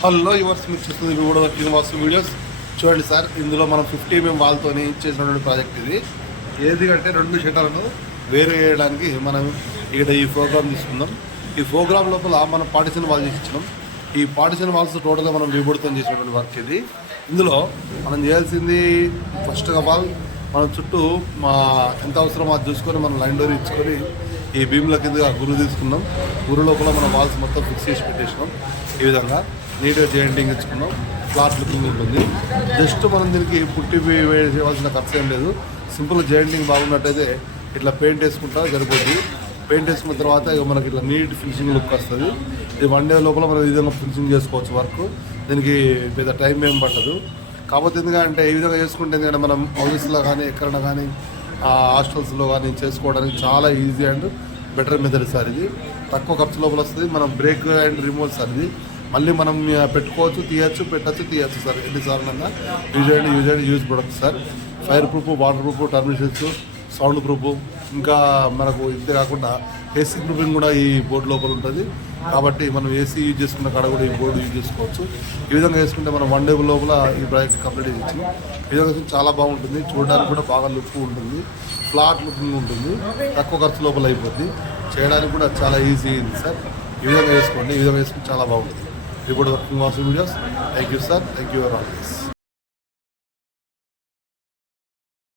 Hello yours, మీరు చూస్తుంది కూడా వర్కింగ్ వాస్తు వీడియోస్ చూడండి సార్. ఇందులో మనం 50 mm వాల్తో చేసినటువంటి ప్రాజెక్ట్ ఇది. ఏది అంటే 2 షట్టర్లను వేరు చేయడానికి మనం ఇక్కడ ఈ ప్రోగ్రామ్ తీసుకుందాం. ఈ ప్రోగ్రామ్ లోపల మనం పార్టిషన్ వాల్ చేసి ఇచ్చినాం. ఈ పార్టిషన్ వాల్స్ టోటల్గా మనం రీబోర్డ్తో చేసినటువంటి వర్క్ ఇది. ఇందులో మనం చేయాల్సింది ఫస్ట్ ఆఫ్ ఆల్ మనం చుట్టూ ఎంత అవసరమో అది చూసుకొని మనం లైన్ డోర్ ఇచ్చుకొని ఈ భీముల కింద గురు తీసుకున్నాం. గురు లోపల మనం వాల్స్ మొత్తం ఫిక్స్ చేసి పెట్టేసినాం. ఈ విధంగా నీట్గా జాయింటింగ్ ఇచ్చుకున్నాం. ఫ్లాట్ లుకింగ్ ఉంటుంది. జస్ట్ మనం దీనికి పుట్టి వేయాల్సిన ఖర్చు ఏం లేదు. సింపుల్ జాయింటింగ్ బాగున్నట్టయితే ఇట్లా పెయింట్ వేసుకుంటా సరిపోతుంది. పెయింట్ వేసుకున్న తర్వాత ఇక మనకి ఇట్లా నీట్ ఫినిషింగ్ లుక్ వస్తుంది. ఇది 1 day లోపల మనం ఈ విధంగా ఫినిషింగ్ చేసుకోవచ్చు వర్క్. దీనికి పెద్ద టైం ఏం పట్టదు. కాకపోతే ఎందుకంటే ఈ విధంగా చేసుకుంటే ఎందుకంటే మనం ఆఫీస్లో కానీ ఎక్కడైనా కానీ హాస్టల్స్లో కానీ చేసుకోవడానికి చాలా easy and better method sir. ఇది తక్కువ ఖర్చు లోపల వస్తుంది. మనం బ్రేక్ అండ్ రిమూవ్ సార్. ఇది మళ్ళీ మనం పెట్టుకోవచ్చు, తీయచ్చు, తీయచ్చు సార్. ఎన్నిసార్లు అన్నా use product sir. Fireproof, waterproof, terminations, soundproof, ఇంకా మనకు ఇంతే కాకుండా ఏసీ ప్రూఫింగ్ కూడా ఈ బోర్డు లోపల ఉంటుంది. కాబట్టి మనం ఏసీ యూజ్ చేసుకున్న కాడ కూడా ఈ బోర్డు యూజ్ చేసుకోవచ్చు. ఈ విధంగా వేసుకుంటే మనం 1 day లోపల ఈ ప్రాజెక్ట్ కంప్లీట్ చేసి ఈ విధంగా చాలా బాగుంటుంది. చూడడానికి కూడా బాగా లుక్ ఉంటుంది. ఫ్లాట్ లుకింగ్ ఉంటుంది. తక్కువ ఖర్చు లోపల అయిపోద్ది. చేయడానికి కూడా చాలా ఈజీ అయింది సార్. ఈ విధంగా వేసుకోండి. ఈ విధంగా వేసుకుంటే చాలా బాగుంటుంది. ఇప్పుడు working Vasu videos. Thank you sir. Thank you very much.